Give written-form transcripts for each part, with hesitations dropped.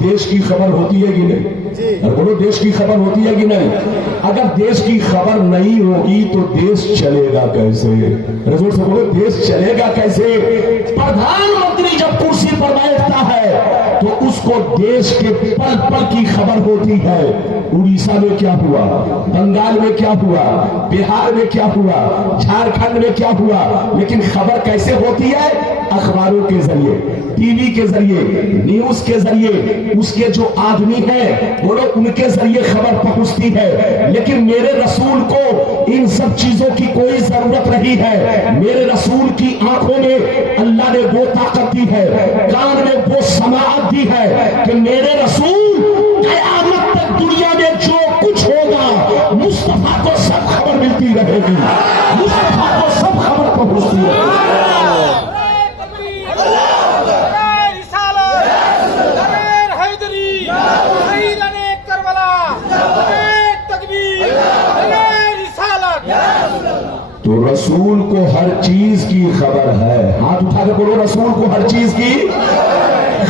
دیش کی خبر ہوتی ہے کہ نہیں؟ اور بولو دیش کی خبر ہوتی ہے کہ نہیں؟ اگر دیش کی خبر نہیں ہوگی تو دیش چلے گا کیسے؟ رسول سے بولو دیش چلے گا کیسے؟ پردھان منتری جب کرسی پر بیٹھتا ہے تو اس کو دیش کے پل پل کی خبر ہوتی ہے. اڑیسہ میں کیا ہوا، بنگال میں کیا ہوا، بہار میں کیا ہوا، جھارکھنڈ میں کیا ہوا، لیکن خبر کیسے ہوتی ہے؟ اخباروں کے ذریعے، ٹی وی کے ذریعے، نیوز کے ذریعے، اس کے جو آدمی ہیں بولو ان کے ذریعے خبر پہنچتی ہے. لیکن میرے رسول کو ان سب چیزوں کی کوئی ضرورت نہیں ہے. میرے رسول کی آنکھوں میں اللہ نے وہ طاقت دی ہے، کان میں وہ سماعت دی ہے کہ میرے رسول قیامت تک دنیا میں جو کچھ ہوگا مصطفیٰ کو سب خبر ملتی رہے گی، مصطفیٰ کو سب خبر پہنچتی رہے گی. تو رسول کو ہر چیز کی خبر ہے. ہاتھ اٹھا کے بولو رسول کو ہر چیز کی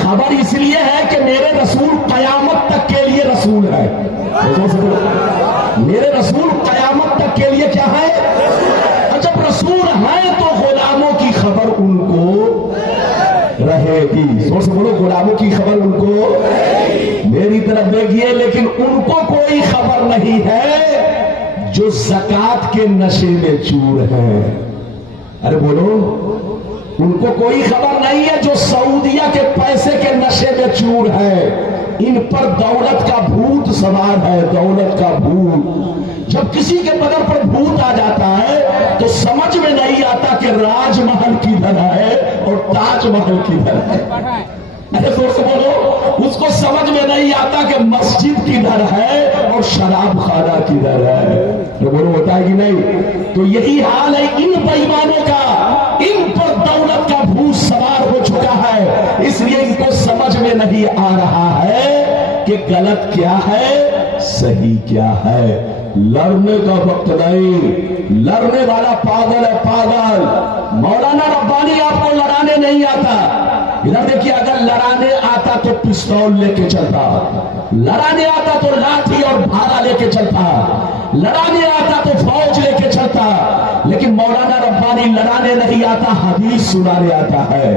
خبر اس لیے ہے کہ میرے رسول قیامت تک کے لیے رسول ہے. میرے رسول قیامت تک کے لیے کیا ہے؟ اور جب رسول ہے تو غلاموں کی خبر ان کو رہے گی. زور سے بولو غلاموں کی خبر ان کو میری طرف دیکھیے. لیکن ان کو کوئی خبر نہیں ہے جو زکات کے نشے میں چور ہیں. ارے بولو ان کو کوئی خبر نہیں ہے جو سعودیہ کے پیسے کے نشے میں چور ہے. ان پر دولت کا بھوت سوار ہے، دولت کا بھوت. جب کسی کے بدن پر بھوت آ جاتا ہے تو سمجھ میں نہیں آتا کہ راج محل کدھر ہے اور تاج محل کدھر ہے. ارے زور سے بولو اس کو سمجھ میں نہیں آتا کہ مسجد کدھر ہے اور شراب خانہ کدھر ہے. بولو ہوتا ہے کہ نہیں؟ تو یہی حال ہے ان بے ایمانوں کا. ان پر دولت کا بھوت سوار ہو چکا ہے، اس لیے ان کو سمجھ میں نہیں آ رہا ہے کہ غلط کیا ہے صحیح کیا ہے. لڑنے کا وقت نہیں، لڑنے والا پاگل ہے پاگل. مولانا ربانی آپ کو لڑانے نہیں آتا. ادھر دیکھیے اگر لڑانے آتا تو پستول لے کے چلتا، لڑانے آتا تو لاٹھی اور بھالا لے کے چلتا، لڑانے آتا تو فوج لے کے چلتا. لیکن مولانا ربانی لڑانے نہیں آتا، حدیث سنانے آتا ہے،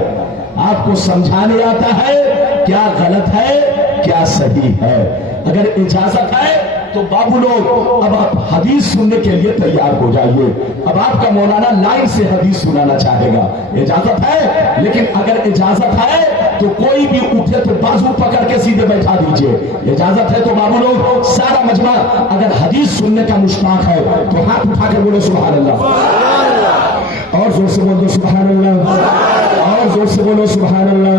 آپ کو سمجھانے آتا ہے کیا غلط ہے کیا صحیح ہے. اگر اجازت ہے تو بابو لوگ اب آپ حدیث سننے کے لیے تیار ہو جائیے. اب آپ کا مولانا لائن سے حدیث سنانا چاہے گا. اجازت ہے؟ لیکن اگر اجازت ہے تو کوئی بھی اٹھے تو بازو پکڑ کے سیدھے بیٹھا دیجئے. اجازت ہے تو بابو لوگ سارا مجمع اگر حدیث سننے کا مشتاق ہے تو ہاتھ اٹھا کے بولو سبحان اللہ. اور زور سے بولو سبحان اللہ، اور زور سے بولو سبحان اللہ.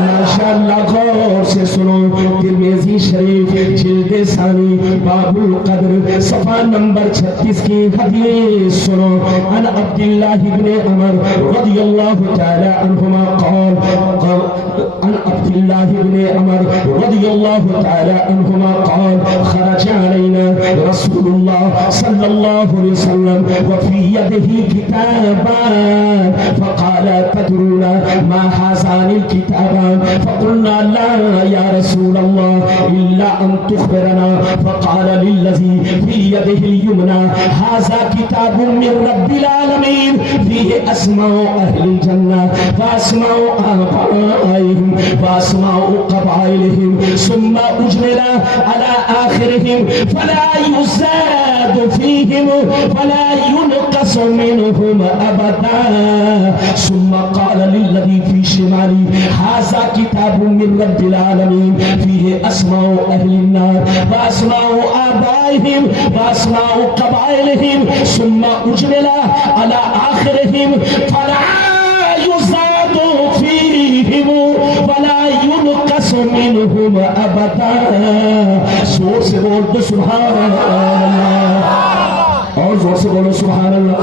ماشاءاللہ غور سے سنو. ترمذی شریف جلد ثانی باب القدر صفحہ نمبر 36 کی حدیث سنو. عن عبداللہ ابن عمر رضی اللہ تعالی عنہما قال عن عبداللہ ابن عمر رضی اللہ تعالی عنہما قال خرج علینا رسول اللہ صلی اللہ علیہ وسلم وفی یدہ کتابان فقال تدرون ما هذان الكتابان فقلنا لا يا رسول الله إلا أن تخبرنا فقال للذي في يده اليمنى هذا كتاب من رب العالمين فيه أسماء أهل الجنة وأسماء آبائهم وأسماء قبائلهم ثم أجمل على آخرهم فلا يزاد فيهم ولا ينقص منهم أبدا ثم قال للذي في شمالي هذا كتاب من رب العالمين فيه أسماء أهل النار وأسماء آبائهم وأسماء قبائلهم ثم أجمل على آخرهم فلا يزاد فيهم ولا ينقص منهم أبدا. زور سے بول دو سبحان اللہ، اور زور سے بولو سبحان اللہ.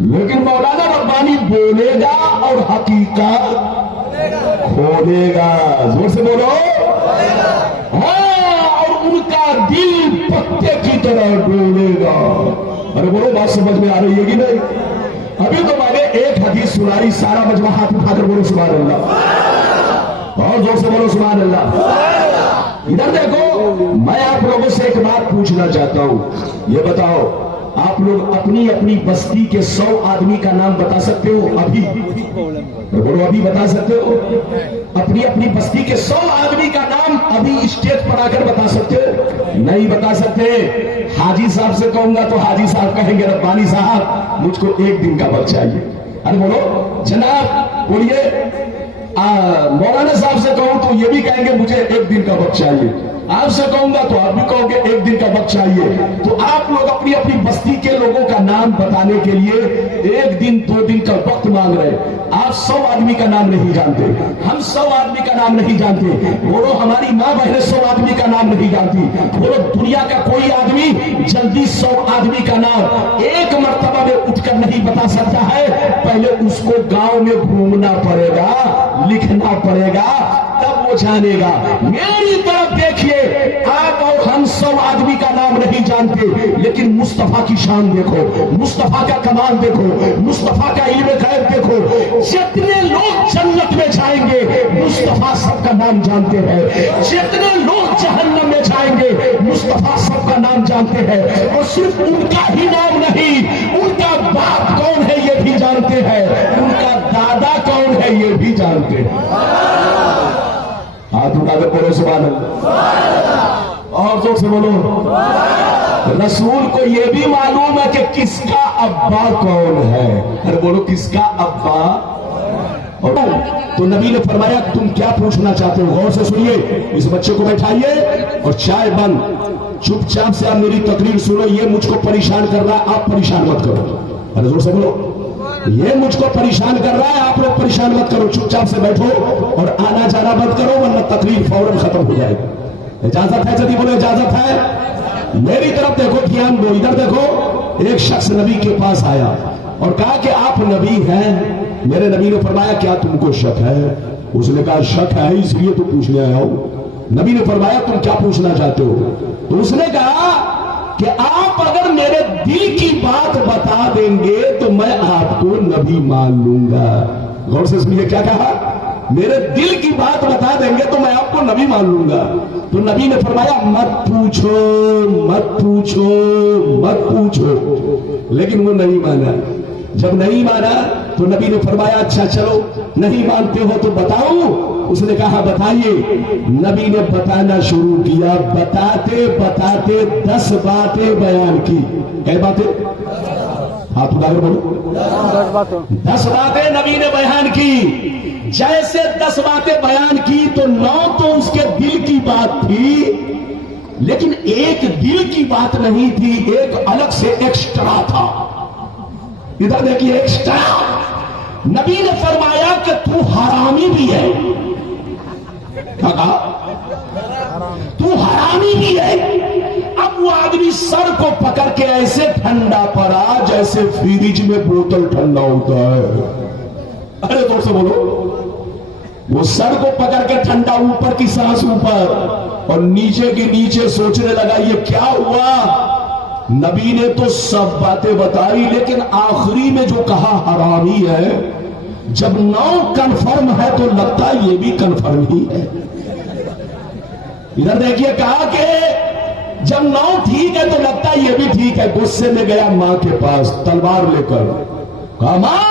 لیکن مولانا ربانی بولے گا اور حقیقت کھولے گا. زور سے بولو. ہاں، اور ان کا دل پتے کی طرح ڈولے گا. ارے بولو، بات سمجھ میں آ رہی ہے کہ نہیں؟ ابھی تو میں نے ایک حدیث سنائی، سارا مجمع ہاتھ اٹھا کر بولو سبحان اللہ، اور زور سے بولو سبحان اللہ. ادھر دیکھو، میں آپ لوگوں سے ایک بات پوچھنا چاہتا ہوں. یہ بتاؤ، آپ لوگ اپنی اپنی بستی کے 100 آدمی کا نام بتا سکتے ہو؟ ابھی بولو، ابھی بتا سکتے ہو؟ اپنی اپنی بستی کے 100 آدمی کا نام ابھی اسٹیج پر آ کر بتا سکتے ہو؟ نہیں بتا سکتے. حاجی صاحب سے کہوں گا تو حاجی صاحب کہیں گے ربانی صاحب مجھ کو 1 دن کا وقت چاہیے. ارے بولو جناب، بولیے. مولانا صاحب سے کہوں تو یہ بھی کہیں گے مجھے 1 دن کا وقت چاہیے. آپ سے کہوں گا تو آپ بھی کہو گے 1 دن کا وقت چاہیے. تو آپ لوگ اپنی اپنی بستی کے لوگوں کا نام بتانے کے لیے 1 دن 2 دن کا وقت مانگ رہے. آپ 100 آدمی کا نام نہیں جانتے، ہم 100 آدمی کا نام نہیں جانتے. بولو، ہماری ماں بہنیں 100 آدمی کا نام نہیں جانتی. بولو، دنیا کا کوئی آدمی جلدی 100 آدمی کا نام ایک مرتبہ میں اٹھ کر نہیں بتا سکتا ہے. پہلے اس کو گاؤں میں گھومنا پڑے گا، لکھنا پڑے گا، تب وہ جانے گا. میری طرف دیکھیے، آپ اور ہم 100 آدمی کا نام نہیں جانتے، لیکن مصطفیٰ کی شان دیکھو، مصطفیٰ کا کمال دیکھو، مصطفیٰ کا علم غیب دیکھو. جتنے لوگ جنت میں جائیں گے مصطفیٰ سب کا نام جانتے ہیں. جتنے لوگ جہنم میں جائیں گے مصطفیٰ سب کا نام جانتے ہیں. اور صرف ان کا ہی نام نہیں، ان کا باپ کون ہے یہ بھی جانتے ہیں، ان کا دادا کون ہے یہ بھی جانتے ہیں. ہاتھ اٹھا کر بولو سبحان اللہ، اور زور سے بولو. رسول کو یہ بھی معلوم ہے کہ کس کا ابا کون ہے. ارے بولو، کس کا ابا. تو نبی نے فرمایا تم کیا پوچھنا چاہتے ہو؟ غور سے سنیے. اس بچے کو بیٹھائیے اور چائے بند، چپ چاپ سے آپ میری تقریر سنو. یہ مجھ کو پریشان کر رہا ہے، آپ پریشان مت کرو. ارے زور سے بولو. یہ مجھ کو پریشان کر رہا ہے، آپ لوگ پریشان مت کرو. چپ چاپ سے بیٹھو اور آنا جانا بند کرو، ورنہ تقریر فوراً ختم ہو جائے گی. اجازت ہے؟ جلدی بولو، اجازت ہے؟ میری طرف دیکھو، دھیان دو. ادھر دیکھو. ایک شخص نبی کے پاس آیا اور کہا کہ آپ نبی ہیں. میرے نبی نے فرمایا کیا تم کو شک ہے؟ اس نے کہا شک ہے، اس لیے تو پوچھنے آیا ہوں. نبی نے فرمایا تم کیا پوچھنا چاہتے ہو؟ تو اس نے کہا کہ آپ اگر میرے دل کی بات بتا دیں گے تو میں آپ کو نبی مان لوں گا. غور سے سنیے کیا کہا. میرے دل کی بات بتا دیں گے تو میں آپ کو نبی مان لوں گا. تو نبی نے فرمایا مت پوچھو مت پوچھو مت پوچھو. لیکن وہ نہیں مانا. جب نہیں مانا تو نبی نے فرمایا اچھا چلو نہیں مانتے ہو تو بتاؤں. اس نے کہا بتائیے. نبی نے بتانا شروع کیا. بتاتے بتاتے 10 باتیں بیان کی. کیا باتیں؟ ہاتھ اٹھا کر بولو. 10 باتیں نبی نے بیان کی. جیسے 10 باتیں بیان کی تو 9 تو اس کے دل کی بات تھی، لیکن ایک دل کی بات نہیں تھی، ایک الگ سے ایکسٹرا تھا. ادھر دیکھیے ایکسٹرا. نبی نے فرمایا کہ تو حرامی بھی ہے. کیا کہا؟ تو حرامی بھی ہے. اب وہ آدمی سر کو پکڑ کے ایسے ٹھنڈا پڑا جیسے فریج میں بوتل ٹھنڈا ہوتا ہے. ارے زور سے بولو. وہ سر کو پکڑ کے ٹھنڈا، اوپر کی سانس اوپر اور نیچے کی نیچے سوچنے لگا یہ کیا ہوا. نبی نے تو سب باتیں بتائی، لیکن آخری میں جو کہا حرامی ہے. جب 9 کنفرم ہے تو لگتا یہ بھی کنفرم ہی ہے. ادھر دیکھیے کہا کہ جب 9 ٹھیک ہے تو لگتا یہ بھی ٹھیک ہے. غصے میں گیا ماں کے پاس تلوار لے کر. کہا ماں،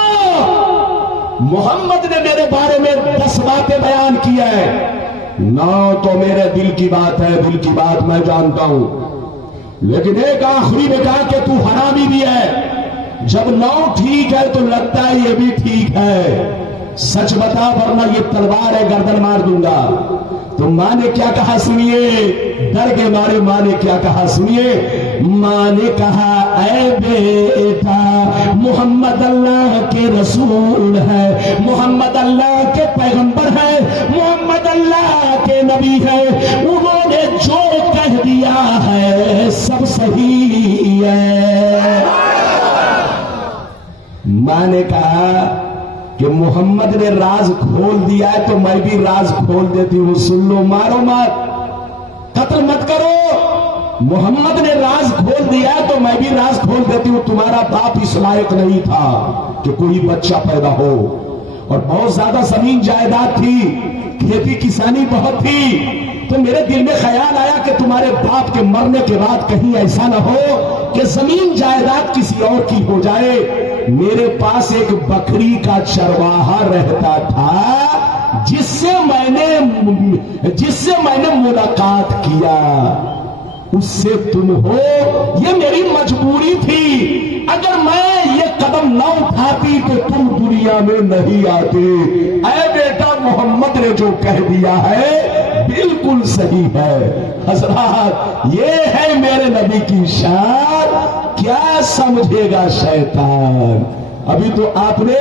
محمد نے میرے بارے میں 10 باتیں بیان کی ہے. 9 تو میرے دل کی بات ہے، دل کی بات میں جانتا ہوں، لیکن ایک آخری میں کہا کہ تو حرامی بھی ہے. جب 9 ٹھیک ہے تو لگتا ہے یہ بھی ٹھیک ہے. سچ بتا ورنہ یہ تلوار ہے، گردن مار دوں گا. تو ماں نے کیا کہا سنیے. ڈر کے مارے ماں نے کیا کہا سنیے. ماں نے کہا اے بیٹا، محمد اللہ کے رسول ہے، محمد اللہ کے پیغمبر ہے، محمد اللہ کے نبی ہے. انہوں نے جو کہہ دیا ہے سب صحیح ہے. ماں نے کہا کہ محمد نے راز کھول دیا ہے تو میں بھی راز کھول دیتی ہوں، سن لو، مارو مت، قتل مت کرو، محمد نے راز کھول دیا ہے تو میں بھی راز کھول دیتی ہوں، تمہارا باپ اس لائق نہیں تھا کہ کوئی بچہ پیدا ہو، اور بہت زیادہ زمین جائیداد تھی، کھیتی کسانی بہت تھی، تو میرے دل میں خیال آیا کہ تمہارے باپ کے مرنے کے بعد کہیں ایسا نہ ہو کہ زمین جائیداد کسی اور کی ہو جائے۔ میرے پاس ایک بکری کا چرواہا رہتا تھا جس سے میں نے ملاقات کیا، اس سے تم ہو، یہ میری مجبوری تھی، اگر میں یہ قدم نہ اٹھاتی تو تم دنیا میں نہیں آتے۔ اے بیٹا، محمد نے جو کہہ دیا ہے بالکل صحیح ہے۔ حضرات، یہ ہے میرے نبی کی شان، کیا سمجھے گا شیطان؟ ابھی تو آپ نے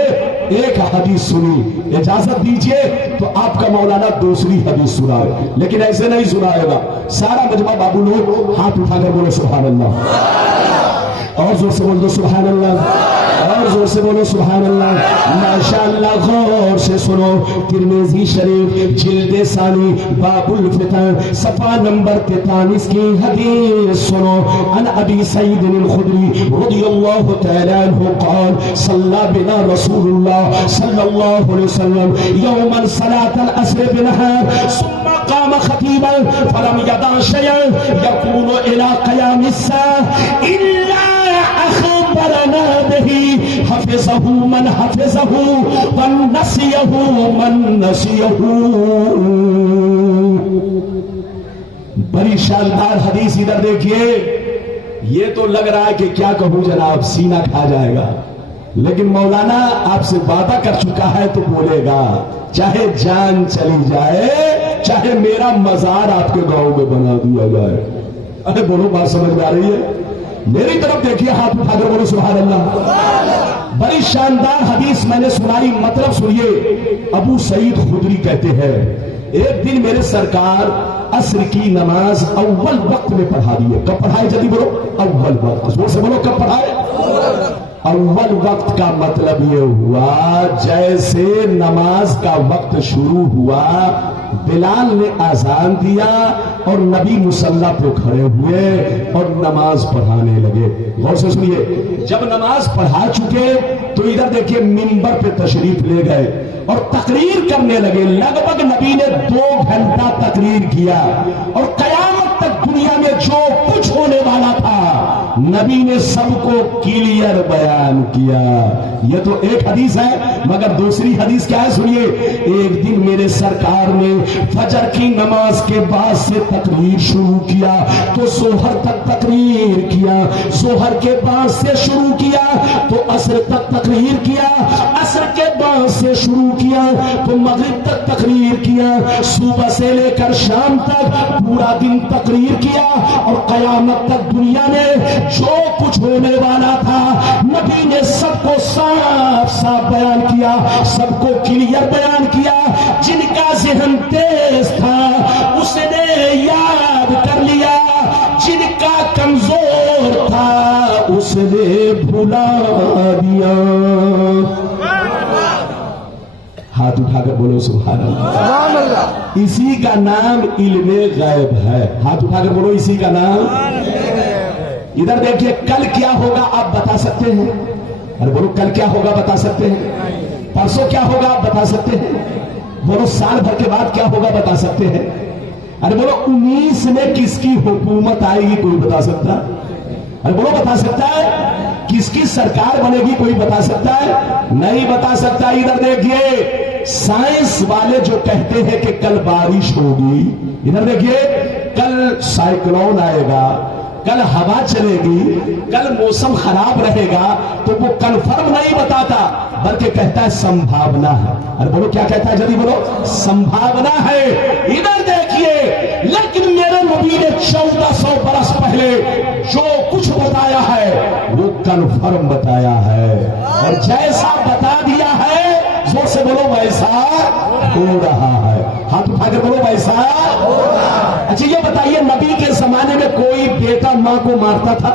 ایک حدیث سنی، اجازت دیجئے تو آپ کا مولانا دوسری حدیث سنائے، لیکن ایسے نہیں سنائے گا۔ سارا مجمع بابو لوگ ہاتھ اٹھا کر بولو سبحان اللہ، اور زور سے بول دو سبحان اللہ، اور زور سے بولو سبحان اللہ۔ ماشاءاللہ، غور سے سنو، ترمذی شریف جلد ثانی باب الفتن صفحہ نمبر 43 کی حدیث سنو۔ عن ابی سعید الخدری رضی اللہ تعالی عنہ قال صلی بنا رسول اللہ صلی اللہ علیہ وسلم یوما صلاة العصر بنہار ثم قام خطیبا فلم یدع شیئا یکون الى قیام الساعة الا اخبرنا به حفظه من حفظه ونسيه من نسيه۔ بڑی شاندار حدیث، ادھر دیکھیے، یہ تو لگ رہا ہے کہ کیا کہوں جناب، سینہ کھا جائے گا، لیکن مولانا آپ سے وعدہ کر چکا ہے تو بولے گا، چاہے جان چلی جائے، چاہے میرا مزار آپ کے گاؤں میں بنا دیا جائے۔ ارے بولو، بات سمجھ میں آ رہی ہے؟ میری طرف دیکھیے، ہاتھ اٹھا کر بولو سبحان اللہ۔ بڑی شاندار حدیث میں نے سنائی، مطلب سنیے۔ ابو سعید خدری کہتے ہیں ایک دن میرے سرکار عصر کی نماز اول وقت میں پڑھا دیے۔ کب پڑھائے؟ جلدی بولو، اول وقت، زور سے بولو، کب پڑھائے؟ اول وقت کا مطلب یہ ہوا جیسے نماز کا وقت شروع ہوا، بلال نے اذان دیا اور نبی مصلی پہ کھڑے ہوئے اور نماز پڑھانے لگے۔ غور سے سنیے، جب نماز پڑھا چکے تو ادھر دیکھیے منبر پہ تشریف لے گئے اور تقریر کرنے لگے۔ لگ بھگ نبی نے 2 گھنٹہ تقریر کیا، اور قیامت تک دنیا میں جو کچھ ہونے والا تھا نبی نے سب کو کلیئر بیان کیا۔ یہ تو ایک حدیث ہے، مگر دوسری حدیث کیا ہے سنیے۔ ایک دن میرے سرکار نے فجر کی نماز کے بعد سے تقریر شروع کیا تو ظہر تک تقریر کیا، ظہر کے بعد سے شروع کیا تو عصر تک تقریر کیا، عصر کے بعد سے شروع کیا تو مغرب تک تقریر کیا، صبح سے لے کر شام تک پورا دن تقریر کیا، اور قیامت تک دنیا میں جو کچھ ہونے والا تھا نبی نے سب کو صاف صاف بیان کیا، سب کو کلیئر بیان کیا۔ جن کا ذہن تیز تھا اس نے یاد کر لیا، جن کا کمزور تھا اس نے بھلا دیا۔ ہاتھ اٹھا کر بولو سبحان اللہ۔ اسی کا نام علم غیب ہے۔ ہاتھ اٹھا کر بولو، اسی کا نام۔ ادھر دیکھیے، کل کیا ہوگا آپ بتا سکتے ہیں؟ ارے بولو، کل کیا ہوگا بتا سکتے ہیں؟ پرسوں کیا ہوگا آپ بتا سکتے ہیں؟ بولو، سال بھر کے بعد کیا ہوگا بتا سکتے ہیں؟ ارے بولو، 19 میں کس کی حکومت آئے گی کوئی بتا سکتا ہے؟ ارے بولو، بتا سکتا ہے؟ کس کی سرکار بنے گی کوئی بتا سکتا ہے؟ نہیں بتا سکتا۔ ادھر دیکھیے، سائنس والے جو کہتے ہیں کہ کل بارش ہوگی، ادھر دیکھیے، کل سائیکلون آئے گا، کل ہوا چلے گی، کل موسم خراب رہے گا، تو وہ کنفرم نہیں بتاتا بلکہ کہتا ہے سمبھاونا ہے۔ ارے بولو، کیا کہتا ہے؟ جلدی بولو، سمبھاونا ہے۔ ادھر دیکھیے، لیکن میرے نبی نے 1400 برس پہلے جو کچھ بتایا ہے وہ کنفرم بتایا ہے، اور جیسا بتا دیا ہے زور سے بولو ویسا ہو رہا ہے۔ ہاتھ اٹھا کے بولو ویسا ہو رہا ہے۔ اچھا یہ بتائیے، نبی کے زمانے میں کوئی بیٹا ماں کو مارتا تھا؟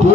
2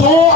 2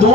2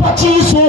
2500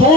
2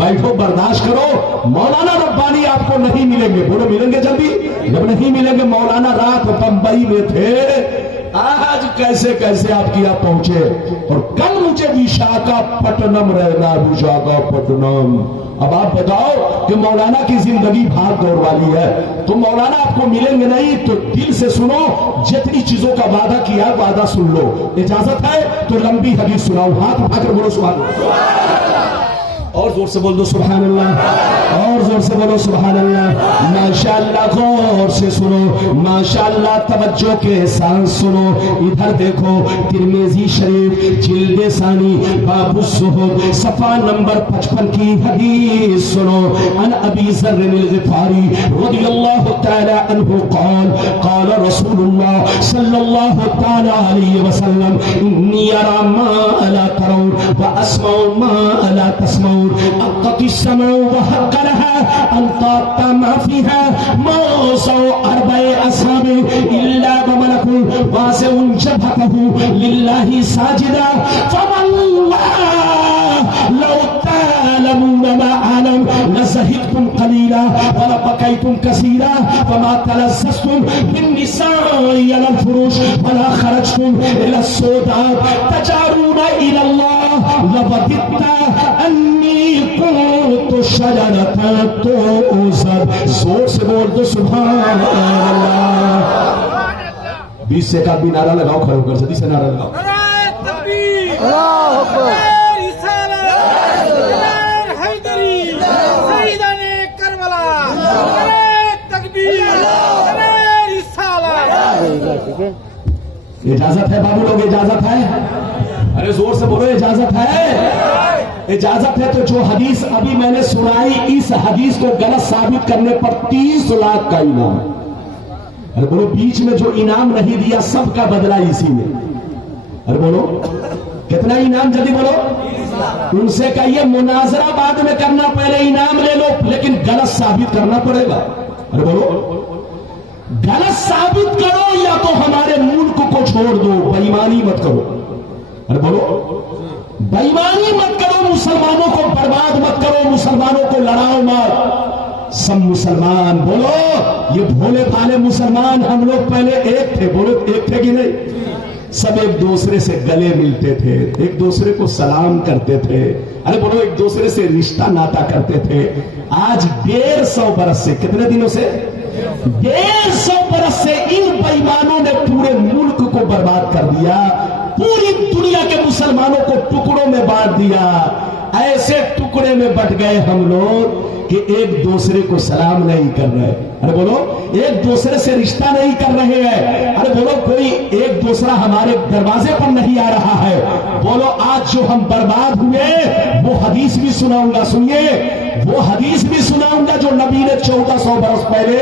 بیٹھو برداشت کرو. مولانا ربانی آپ کو نہیں ملیں گے. بولو ملیں گے جلدی؟ جب نہیں ملیں گے. مولانا رات بمبئی میں تھے, آج کیسے کیسے آپ کی یہاں پہنچے. اور کل مجھے وشاکھاپٹنم رہنا, وشاکھاپٹنم. اب آپ بتاؤ کہ مولانا کی زندگی بھاگ دوڑ والی ہے, تو مولانا آپ کو ملیں گے نہیں, تو دل سے سنو. جتنی چیزوں کا وعدہ کیا وعدہ سن لو. اجازت ہے تو لمبی حدیث سناؤں. ہاتھ اٹھا کر بولو سبحان اللہ. اور زور سے بول دو سبحان اللہ, اور زور سے بولو سبحان اللہ. ماشاءاللہ غور سے سنو, ماشاءاللہ توجہ کے ساتھ سنو. ادھر دیکھو ترمذی شریف جلد ثانی باب الزہد صفحہ نمبر 55 کی حدیث سنو. عن ابی ذر الغفاری رضی اللہ تعالی عنہ قال قال رسول اللہ صلی اللہ تعالی علیہ وسلم انی ارى ما لا ترون واسمع ما لا تسمعون. أقت السماء وحق لها أن طاقت ما فيها موسى 4 أصحاب إلا وملك واسع جبهته لله ساجدا فوالله لو تعلمون ما أعلم لزهدتم قليلا ولبكيتم كثيرا فما تلذذتم بالنساء على الفروش ولا خرجتم إلى السوداء تجارون إلى الله لوددت أني كنت شجرة توسد. زور سے بول دو سبحان اللہ. 20 سے کا بھی نعرہ لگاؤ, کھڑے ہو کر جلدی سے نعرہ لگاؤ. اللہ اکبر. اجازت ہے بابو لوگ, اجازت ہے؟ ارے زور سے بولو اجازت ہے. اجازت ہے تو جو حدیث ابھی میں نے سنائی, اس حدیث کو غلط ثابت کرنے پر 30 لاکھ کا انعام. ارے بولو بیچ میں جو انعام نہیں دیا سب کا بدلہ اسی میں. ارے بولو کتنا انعام, جلدی بولو. ان سے کہیے مناظرہ بعد میں کرنا, پہلے انعام لے لو, لیکن غلط ثابت کرنا پڑے گا. ارے بولو غلط ثابت کرو یا تو ہمارے ملک کو چھوڑ دو, بےایمانی مت کرو. ارے بولو بےایمانی مت کرو, مسلمانوں کو برباد مت کرو, مسلمانوں کو لڑاؤ مت. سب مسلمان, بولو یہ بھولے بھالے مسلمان ہم لوگ پہلے ایک تھے. بولو ایک تھے کہ نہیں؟ سب ایک دوسرے سے گلے ملتے تھے, ایک دوسرے کو سلام کرتے تھے. ارے بولو ایک دوسرے سے رشتہ ناتا کرتے تھے. آج 150 برس سے, کتنے دنوں سے؟ 150 برس سے ان بےایمانوں نے پورے ملک کو برباد کر دیا, پوری دنیا کے مسلمانوں کو ٹکڑوں میں بانٹ دیا. ایسے ٹکڑے میں بٹ گئے ہم لوگ کہ ایک دوسرے کو سلام نہیں کر رہے. ارے بولو ایک دوسرے سے رشتہ نہیں کر رہے ہیں. ارے بولو کوئی ایک دوسرا ہمارے دروازے پر نہیں آ رہا ہے. بولو آج جو ہم برباد ہوئے وہ حدیث بھی سناؤں گا, سنیے وہ حدیث بھی سناؤں گا جو نبی نے 1400 برس پہلے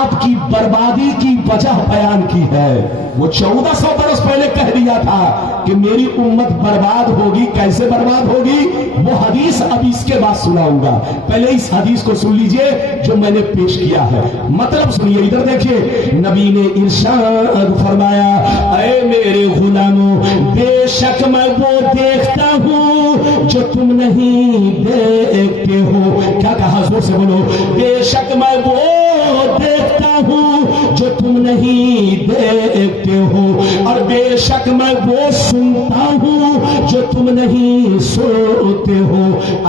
آپ کی بربادی کی وجہ بیان کی ہے. وہ 1400 برس پہلے کہہ دیا تھا کہ میری امت برباد ہوگی. کیسے برباد ہوگی وہ حدیث اب اس کے بعد سناؤں گا. پہلے اس حدیث کو سن لیجئے جو میں نے پیش کیا ہے, مطلب سنیے. ادھر دیکھیے نبی نے ارشاد فرمایا, اے میرے غلاموں بے شک میں وہ دیکھتا ہوں جو تم نہیں دیکھتے ہو. کیا کہا, زور سے بولو. بے شک میں وہ دیکھتا ہوں جو تم نہیں دیکھتے ہو, اور بے شک میں وہ سنتا ہوں جو تم نہیں سنتے ہو.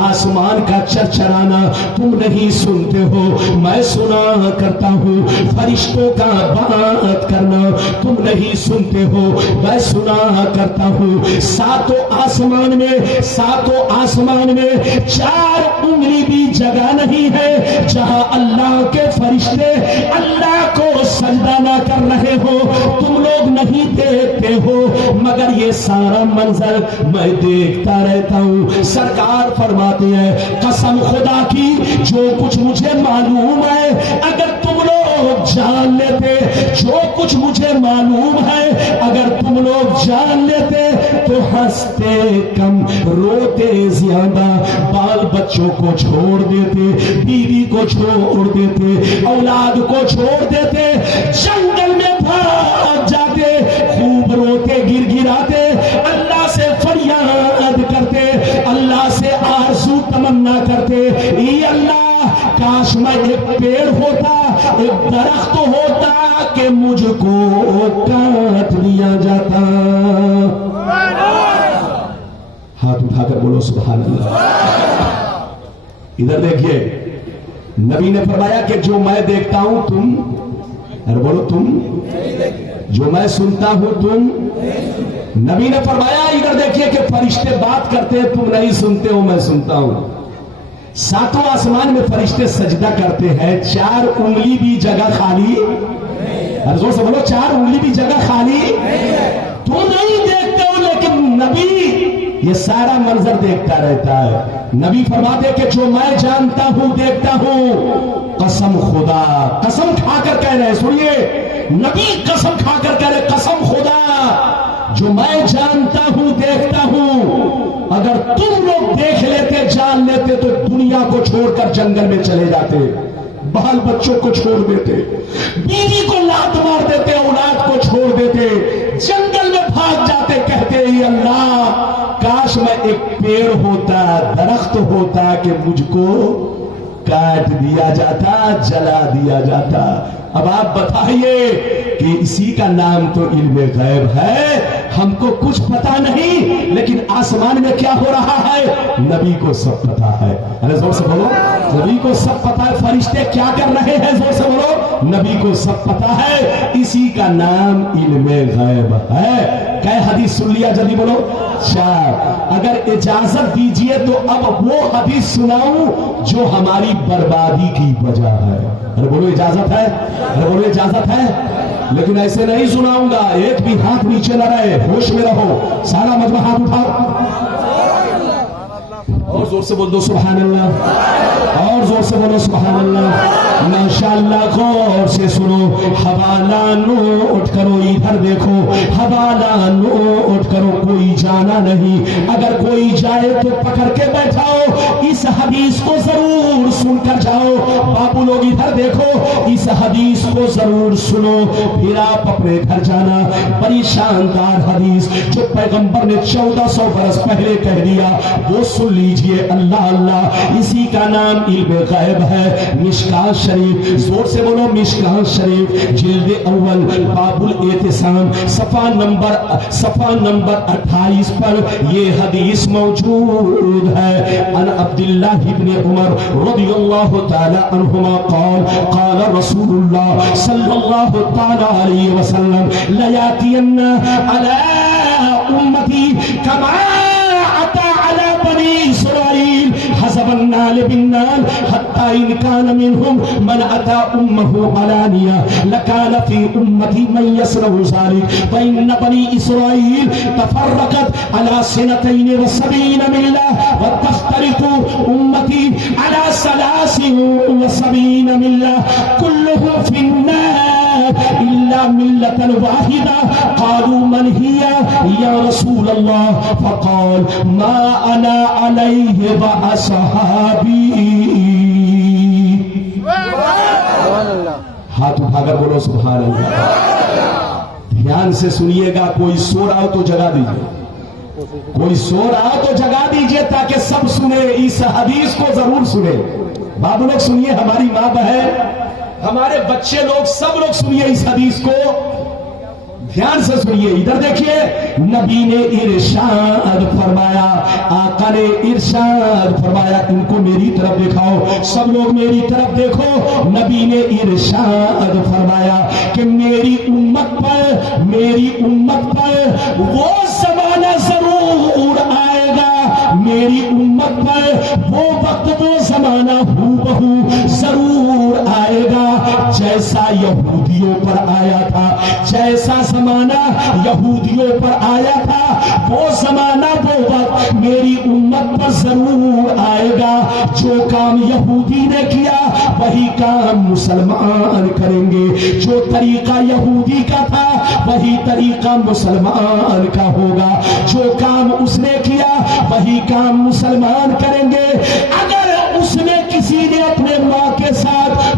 آسمان کا چرچرانا تم نہیں سنتے ہو, میں سنا کرتا ہوں. فرشتوں کا بات کرنا تم نہیں سنتے ہو, میں سنا کرتا ہوں. ساتوں آسمان میں 4 انگلی بھی جگہ نہیں ہے جہاں اللہ کے فرشتے اللہ کو سجدہ نہ کر رہے ہو. تم لوگ نہیں دیکھتے ہو, مگر یہ سارا منظر میں دیکھتا رہتا ہوں. سرکار فرماتے ہیں قسم خدا کی جو کچھ مجھے معلوم ہے اگر تم لوگ جان لیتے, جو کچھ مجھے معلوم ہے اگر تم لوگ جان لیتے تو ہنستے کم روتے زیادہ, بال بچوں کو چھوڑ دیتے, بیوی کو چھوڑ دیتے, اولاد کو چھوڑ دیتے, جنگل میں بھاگ جاتے, خوب روتے گر گراتے, اللہ سے فریاد کرتے, اللہ سے آرزو تمنا کرتے ایک درخت ہوتا کہ مجھ کو کاٹ دیا جاتا. ہاتھ اٹھا کر بولو سبحان اللہ. ادھر دیکھیے نبی نے فرمایا کہ جو میں دیکھتا ہوں تم، ارے بولو تم، جو میں سنتا ہوں تم. نبی نے فرمایا ادھر دیکھیے کہ فرشتے بات کرتے ہیں، تم نہیں سنتے ہو، میں سنتا ہوں. ساتوں آسمان میں فرشتے سجدہ کرتے ہیں، 4 انگلی بھی جگہ خالی، زور سے بولو 4 انگلی بھی جگہ خالی. تم نہیں دیکھتے ہو لیکن نبی یہ سارا منظر دیکھتا رہتا ہے. نبی فرماتے کہ جو میں جانتا ہوں دیکھتا ہوں، قسم خدا، قسم کھا کر کہہ رہے، سنیے نبی قسم کھا کر کہہ رہے، قسم خدا جو میں جانتا ہوں دیکھتا ہوں، اگر تم لوگ دیکھ لیتے جان لیتے تو دنیا کو چھوڑ کر جنگل میں چلے جاتے، بال بچوں کو چھوڑ دیتے، بیوی کو لات مار دیتے، اولاد کو چھوڑ دیتے، جنگل میں بھاگ جاتے، کہتے اے اللہ کاش میں ایک پیڑ ہوتا، درخت ہوتا کہ مجھ کو کاٹ دیا جاتا، جلا دیا جاتا. اب آپ بتائیے کہ اسی کا نام تو علم غیب ہے. ہم کو کچھ پتا نہیں لیکن آسمان میں کیا ہو رہا ہے نبی کو سب پتا ہے. ارے زور سے بولو، نبی کو سب پتا ہے. فرشتے کیا کر رہے ہیں زور سے بولو، نبی کو سب پتا ہے. اسی کا نام علم غیب ہے. کہ حدیث سن لیا جلدی بولو. اگر اجازت دیجئے تو اب وہ حدیث سناؤں جو ہماری بربادی کی وجہ ہے. ارے بولو اجازت ہے، ارے بولو اجازت ہے. لیکن ایسے نہیں سناؤں گا، ایک بھی ہاتھ نیچے نہ رہے، ہوش میں رہو. سارا مجمع ہاتھ اٹھاؤ اور زور سے بول دو سبحان اللہ، اور زور سے بولو سبحان اللہ. ماشاءاللہ غور سے سنو. حوالہ نوٹ کرو، ادھر دیکھو، حوالہ نوٹ کرو. کوئی جانا نہیں، اگر کوئی جائے تو پکڑ کے بیٹھاؤ، اس حدیث کو ضرور سن کر جاؤ. بابو لوگ ادھر دیکھو، اس حدیث کو ضرور سنو، پھر آپ اپنے گھر جانا. بڑی شاندار حدیث جو پیغمبر نے 1400 برس پہلے کہہ دیا، وہ سن لیجیے. اللہ اللہ، اسی کا نام علم غیب ہے. مشکات شریف، زور سے بولو مشکات شریف، جلد اول، باب الاعتصام، صفحہ نمبر 28 پر یہ حدیث موجود ہے. ان عبداللہ ابن عمر رضی اللہ تعالی عنہما قال قال رسول اللہ صلی اللہ تعالی علیہ وسلم لیاتین علی امتی کما عطا علی بنی اسرائیل حسب النال بالنال حتى إن كان منهم من أتى أمه علانية لكان في أمتي من يصنع ذلك. فإن بني إسرائيل تفرقت على 72 ملة وتفترق أمتي على 73 ملة كلهم في النار إلا ملة واحدة. قالوا من هي يا رسول الله؟ فقال ما أنا عليه وأصحابي. ہاتھ اٹھا کر بولو سبحان اللہ. دھیان سے سنیے گا. کوئی سو رہا ہو تو جگا دیجئے، کوئی سو رہا ہو تو جگا دیجئے تاکہ سب سنے. اس حدیث کو ضرور سنے. بابو لوگ سنیے، ہماری ماں بہن، ہمارے بچے لوگ، سب لوگ سنیے اس حدیث کو، دھیان سے سنیے. ادھر دیکھیے نبی نے ارشاد فرمایا، آقا نے ارشاد فرمایا. ان کو میری طرف دکھاؤ، سب لوگ میری طرف دیکھو. نبی نے ارشاد فرمایا کہ میری امت پر وہ زمانہ ضرور آئے گا، میری امت پر وہ وقت، وہ زمانہ ہو بہو ضرور آئے گا جیسا یہودیوں پر آیا تھا. جیسا زمانہ یہودیوں پر آیا تھا وہ زمانہ، وہ وقت میری امت پر ضرور آئے گا. جو کام یہودی نے کیا وہی کام مسلمان کریں گے. جو طریقہ یہودی کا تھا وہی طریقہ مسلمان کا ہوگا. جو کام اس نے کیا وہی کام مسلمان کریں گے. اگر اس نے کسی نے اپنے ماں کے ساتھ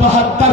72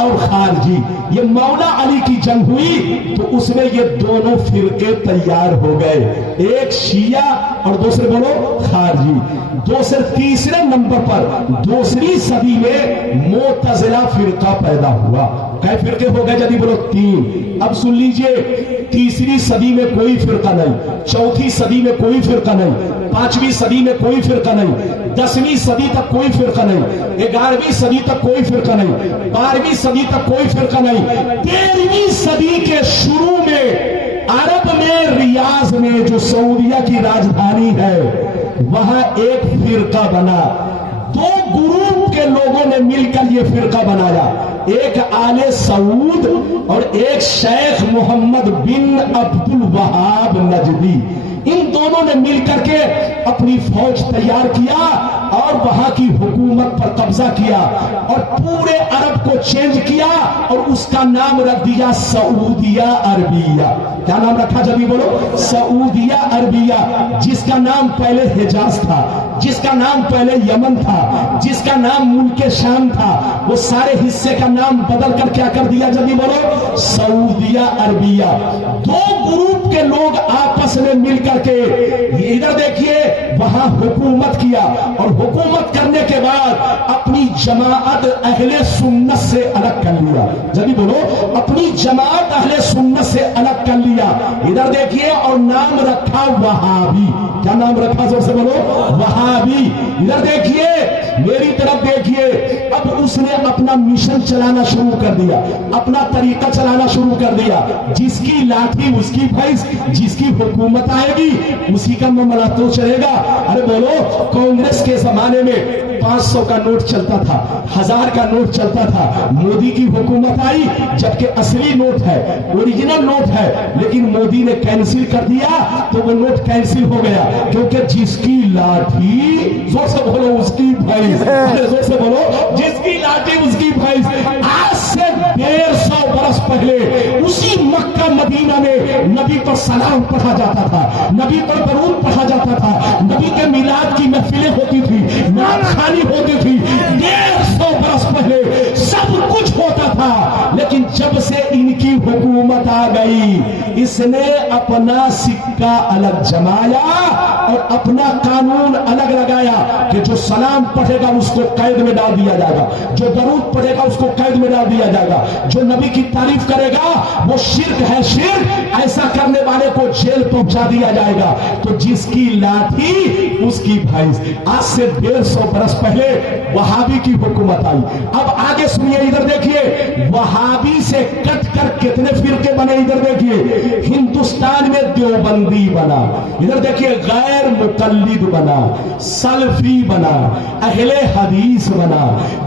اور خارجی، یہ مولا علی کی جنگ ہوئی تو اس میں یہ دونوں فرقے تیار ہو گئے، ایک شیعہ اور دوسرے بولو خارجی۔ تیسرے نمبر پر دوسری صدی میں معتزلہ فرقہ پیدا ہوا۔ کئی فرقے ہو گئے جدی بولو 3۔ اب سن لیجئے، تیسری صدی میں کوئی فرقہ نہیں، چوتھی صدی میں کوئی فرقہ نہیں، 5ویں صدی میں کوئی فرقہ نہیں، 10ویں صدی تک کوئی فرقہ نہیں، 11ویں صدی تک کوئی فرقہ نہیں، 12ویں صدی تک کوئی فرقہ نہیں، 13ویں صدی کے شروع میں عرب میں ریاض میں جو سعودیہ کی راجدھانی ہے وہاں ایک فرقہ بنا، 2 گروپ کے لوگوں نے مل کر یہ فرقہ بنایا، ایک آل سعود اور ایک شیخ محمد بن عبد الوہاب نجدی۔ ان دونوں نے مل کر کے اپنی فوج تیار کیا اور وہاں کی حکومت پر قبضہ کیا اور پورے عرب کو چینج کیا اور اس کا نام رکھ دیا سعودیہ عربیہ۔ کیا نام رکھا جبھی بولو؟ سعودیہ عربیہ، جس کا نام پہلے حجاز تھا، جس کا نام پہلے یمن تھا، جس کا نام ملک شام تھا، وہ سارے حصے کا نام بدل کر کیا کر دیا جبھی بولو؟ سعودیہ عربیہ۔ 2 گروپ کے لوگ آپس میں مل کر کے ادھر دیکھیے وہاں حکومت کیا اور حکومت کرنے کے بعد اپنی جماعت اہل سنت سے الگ کر لیا۔ جبھی بولو، اپنی جماعت اہل سنت سے الگ کر لیا۔ ادھر دیکھیے اور نام رکھا وہابی۔ کیا نام رکھا؟ زور سے بولو، وہابی۔ ادھر دیکھیے، میری طرف دیکھیے، اب اس نے اپنا مشن چلانا شروع کر دیا، اپنا طریقہ چلانا شروع کر دیا، جس کی لاٹھی اس کی بھینس، جس کی حکومت آئے گی اسی کا معاملہ تو چلے گا۔ ارے بولو، کانگریس کے زمانے میں 500 کا نوٹ چلتا تھا، 1000 کا نوٹ چلتا تھا، مودی کی حکومت آئی جبکہ اصلی نوٹ ہے، اوریجنل نوٹ ہے، لیکن مودی نے کینسل کر دیا تو وہ نوٹ کینسل ہو گیا، کیونکہ جس کی لاٹھی، زور سے بولو، اس کی بھینس، زور سے بولو، جس کی لاٹھی اس کی بھینس۔ آج سے 150 برس پہلے اسی مکہ مدینہ میں نبی پر سلام پڑھا جاتا تھا، نبی پر درود پڑھا جاتا تھا، نبی کے میلاد کی محفلیں ہوتی تھی، نعت خوانی ہوتی تھی۔ 150 برس پہلے سب کچھ ہوتا تھا، لیکن جب سے ان کی حکومت آ گئی اس نے اپنا سکہ الگ جمایا اور اپنا قانون الگ لگایا کہ جو سلام پڑھے گا اس کو قید میں ڈال دیا جائے گا، جو درود پڑھے گا اس کو قید میں ڈال دیا جائے گا، جو نبی کی تعریف کرے گا وہ شرک ہے، شرک، ایسا کرنے والے کو جیل پہنچا دیا جائے گا۔ تو جس کی لاٹھی اس کی بھینس۔ آج سے 150 برس پہلے وہابی کی حکومت آئی۔ اب آگے سنیے، ادھر دیکھیے، وہابی سے کٹ کر کتنے فرقے بنے، ادھر دیکھیے، ہندوستان میں دیوبندی بنا، ادھر دیکھیے غیر مقلد بنا، سلفی بنا، اہل حدیث بنا،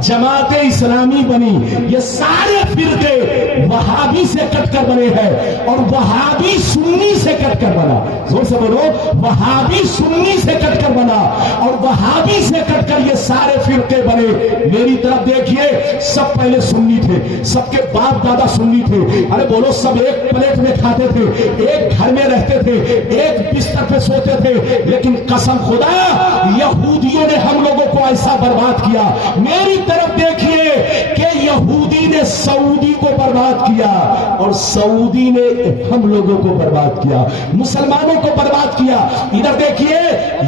جماعت اسلامی بنی۔ یہ سارے فرقے وہابی سے کٹ کر بنے ہیں اور وہابی سنی سے کٹ کر بنا۔ زور سے بولو، وہابی سنی سے کٹ کر بنا اور وہابی سے کٹ کر یہ سارے فرقے بنے۔ میری طرف دیکھیے، سب پہلے سنی تھے، سب کے باپ دادا سنی تھے، ارے بولو، سب ایک پلیٹ میں کھاتے تھے، ایک گھر میں رہتے تھے، ایک بستر پہ سوتے تھے، لیکن قسم خدا یہودیوں نے ہم لوگوں کو ایسا برباد کیا۔ میری طرف دیکھیے کہ یہودی نے سعودی کو برباد کیا اور سعودی نے ہم لوگوں کو برباد کیا، مسلمانوں کو برباد کیا۔ ادھر دیکھیے،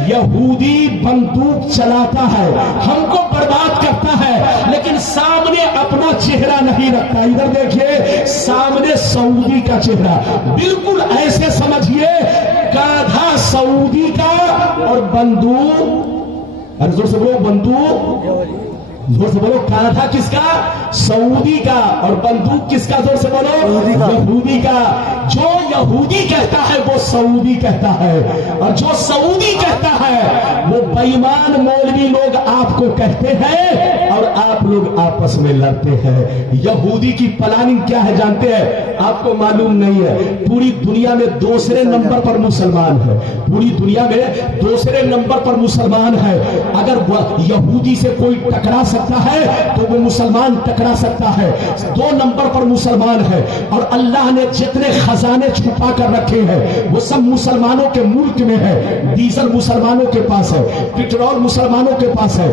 یہودی بندوق چلاتا ہے، ہم کو برباد کرتا ہے، لیکن سامنے اپنا چہرہ نہیں رکھتا۔ ادھر دیکھیے، سامنے سعودی کا چہرہ، بالکل ایسے سمجھیے گادھا سعودی کا اور بندوق، ارے زور سے بولو، بندوق، زور سے بولو، گادھا کس کا؟ سعودی کا، اور بندوق کس کا؟ زور سے بولو، یہودی کا۔ جو یہودی کہتا ہے وہ سعودی کہتا ہے، اور جو سعودی کہتا ہے وہ بے ایمان مولوی لوگ آپ کو کہتے ہیں اور آپ لوگ آپس میں لڑتے ہیں۔ یہودی کی پلاننگ کیا ہے جانتے ہیں؟ آپ کو معلوم نہیں ہے، پوری دنیا میں دوسرے نمبر پر مسلمان ہے، پوری دنیا میں دوسرے نمبر پر مسلمان ہے۔ اگر یہودی سے کوئی ٹکرا سکتا ہے تو وہ مسلمان ٹکرا سکتا ہے، 2 نمبر پر مسلمان ہے۔ اور اللہ نے جتنے خزانے چھپا کر رکھے ہیں وہ سب مسلمانوں کے ملک میں ہے۔ ڈیزل مسلمانوں کے پاس ہے، پیٹرول مسلمانوں کے پاس ہے،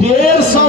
150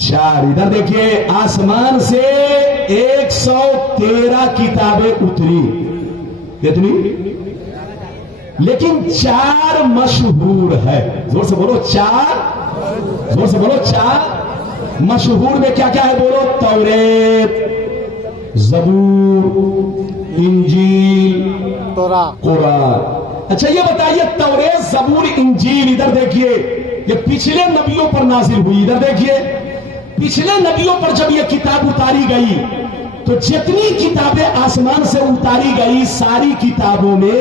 4 ادھر دیکھیے آسمان سے 113 کتابیں اتری. کتنی؟ لیکن 4 مشہور ہے. زور سے بولو 4. زور سے بولو 4. مشہور میں کیا کیا ہے بولو؟ توریت، زبور، انجیل، قرآن. اچھا یہ بتائیے توریت، زبور، انجیل ادھر دیکھیے یہ پچھلے نبیوں پر نازل ہوئی. ادھر دیکھیے پچھلے نبیوں پر جب یہ کتاب اتاری گئی تو جتنی کتابیں آسمان سے اتاری گئی ساری کتابوں میں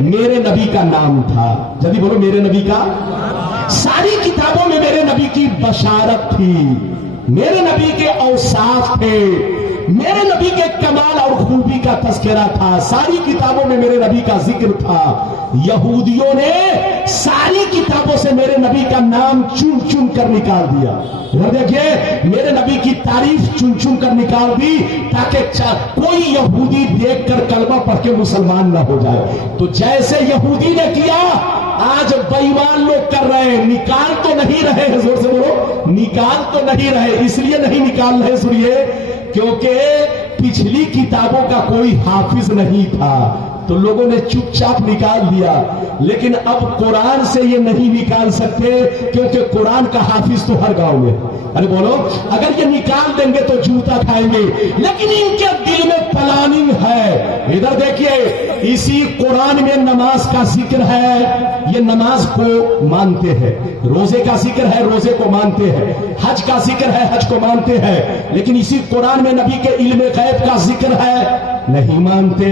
میرے نبی کا نام تھا. جلدی بولو میرے نبی کا. ساری کتابوں میں میرے نبی کی بشارت تھی، میرے نبی کے اوصاف تھے، میرے نبی کے کمال اور خوبی کا تذکرہ تھا. ساری کتابوں میں میرے نبی کا ذکر تھا. یہودیوں نے ساری کتابوں سے میرے نبی کا نام چن چن کر نکال دیا. دیکھیے میرے نبی کی تعریف چن چن کر نکال دی تاکہ کوئی یہودی دیکھ کر کلمہ پڑھ کے مسلمان نہ ہو جائے. تو جیسے یہودی نے کیا آج بے ایمان لوگ کر رہے ہیں. نکال تو نہیں رہے ہیں، زور سے بولو نکال تو نہیں رہے. اس لیے نہیں نکال رہے سنیے کیونکہ پچھلی کتابوں کا کوئی حافظ نہیں تھا تو لوگوں نے چپ چاپ نکال دیا. لیکن اب قرآن سے یہ نہیں نکال سکتے کیونکہ قرآن کا حافظ تو ہر گاؤں میں. ارے بولو اگر یہ نکال دیں گے تو جوتا کھائیں گے. لیکن ان کے دل میں پلاننگ ہے. ادھر دیکھیے اسی قرآن میں نماز کا ذکر ہے، یہ نماز کو مانتے ہیں. روزے کا ذکر ہے، روزے کو مانتے ہیں. حج کا ذکر ہے، حج کو مانتے ہیں. لیکن اسی قرآن میں نبی کے علم غیب کا ذکر ہے، نہیں مانتے.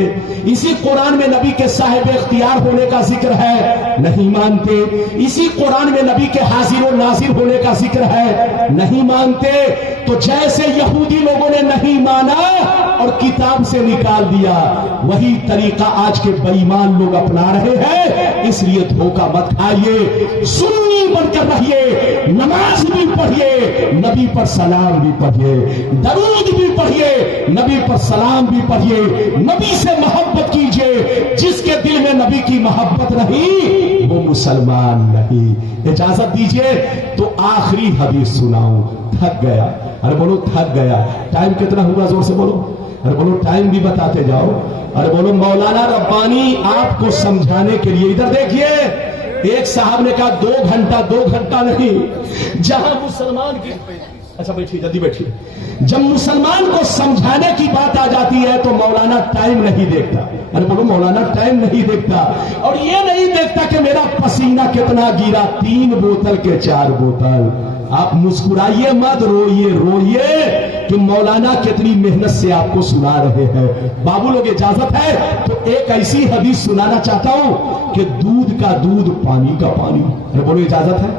اسی قرآن میں نبی کے صاحب اختیار ہونے کا ذکر ہے، نہیں مانتے. اسی قرآن میں نبی کے حاضر و ناظر ہونے کا ذکر ہے، نہیں مانتے. تو جیسے یہودی لوگوں نے نہیں مانا اور کتاب سے نکال دیا وہی طریقہ آج کے بے ایمان لوگ اپنا رہے ہیں. اس لیے دھوکہ مت کھائیے، سنی بن کر رہیے، نماز بھی پڑھیے، نبی پر سلام بھی پڑھیے، درود بھی پڑھیے، نبی پر سلام بھی پڑھیے. نبی سے محبت کیجئے. جس کے دل میں نبی کی محبت نہیں وہ مسلمان نہیں. اجازت دیجئے تو آخری حدیث سناؤں. تھک گیا. ارے بولو تھک گیا. ٹائم کتنا ہوا زور سے بولو. ارے بولو ٹائم بھی بتاتے جاؤ. ارے بولو مولانا ربانی آپ کو سمجھانے کے لیے. ادھر دیکھیے ایک صاحب نے کہا 2 گھنٹہ نہیں. جہاں مسلمان کی اچھا بیٹھیے جلدی بیٹھیے. جب مسلمان کو سمجھانے کی بات آ جاتی ہے تو مولانا ٹائم نہیں دیکھتا. ارے بولو مولانا ٹائم نہیں دیکھتا اور یہ نہیں دیکھتا کہ میرا پسینہ کتنا گیرا. 3 بوتل کے 4 بوتل. آپ مسکرائیے مت، روئیے کہ مولانا کتنی محنت سے آپ کو سنا رہے ہیں. بابو لوگ اجازت ہے تو ایک ایسی حدیث سنانا چاہتا ہوں کہ دودھ کا دودھ پانی کا پانی. ارے بولو اجازت ہے.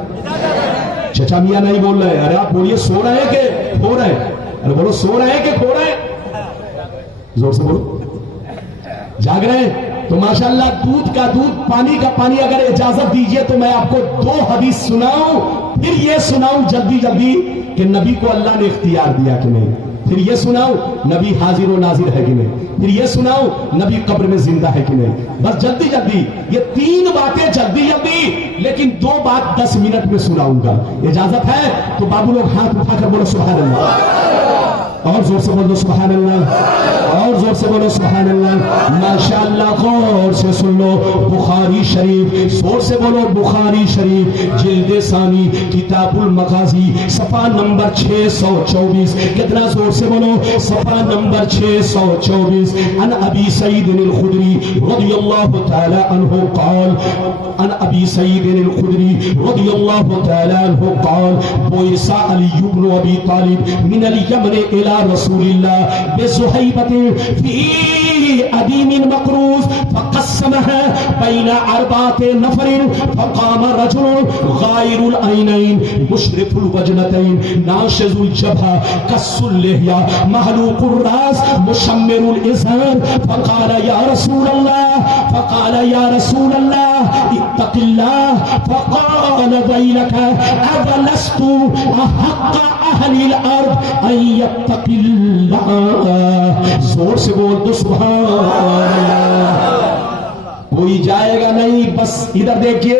چچا میاں نہیں بول رہے. ارے آپ بولیے سو رہے ہیں کہ کھو رہے ہیں. ارے بولو سو رہے ہیں کہ کھو رہے ہیں. زور سے بولو. جاگ رہے ہیں تو ماشاءاللہ. دودھ کا دودھ پانی کا پانی. اگر اجازت دیجئے تو میں آپ کو 2 حدیث سناؤں پھر یہ سناؤں جلدی کہ نبی کو اللہ نے اختیار دیا کہ نہیں. پھر یہ سناؤں نبی حاضر و ناظر ہے کہ نہیں. پھر یہ سناؤں نبی قبر میں زندہ ہے کہ نہیں. بس جلدی یہ 3 باتیں جلدی لیکن 2 بات 10 منٹ میں سناؤں گا. اجازت ہے تو بابو لوگ ہاتھ اٹھا کر بولو سبحان اللہ. اور زور سے بولو سبحان اللہ. اور زور سے بولو سبحان اللہ. ماشاءاللہ غور سے سن لو. بخاری شریف. زور سے بولو بخاری شریف جلد ثانی کتاب المغازی صفحہ نمبر 624. کتنا زور سے بولو. صفحہ نمبر 624. عن ابی سعید الخدری رضی اللہ تعالی عنہ قال. عن ابی سعید الخدری رضی اللہ تعالی عنہ قال بعث علی بن ابی طالب من الیمن الى رسول اللہ بزحیبت فی عدیم مقروض فقسمها بین 4 نفر فقام رجل غائر العینین مشرف الوجنتین ناشز الجبهہ قص اللحیہ محلوق الراس مشمر الازار فقال یا رسول اللہ اتق اللہ. فقال ویلک اولست احق اہل الارض ان یتق اللہ. زور سے بول دو سبحان اللہ. کوئی جائے گا نہیں. بس ادھر دیکھیے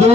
2,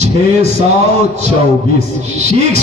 624, 624,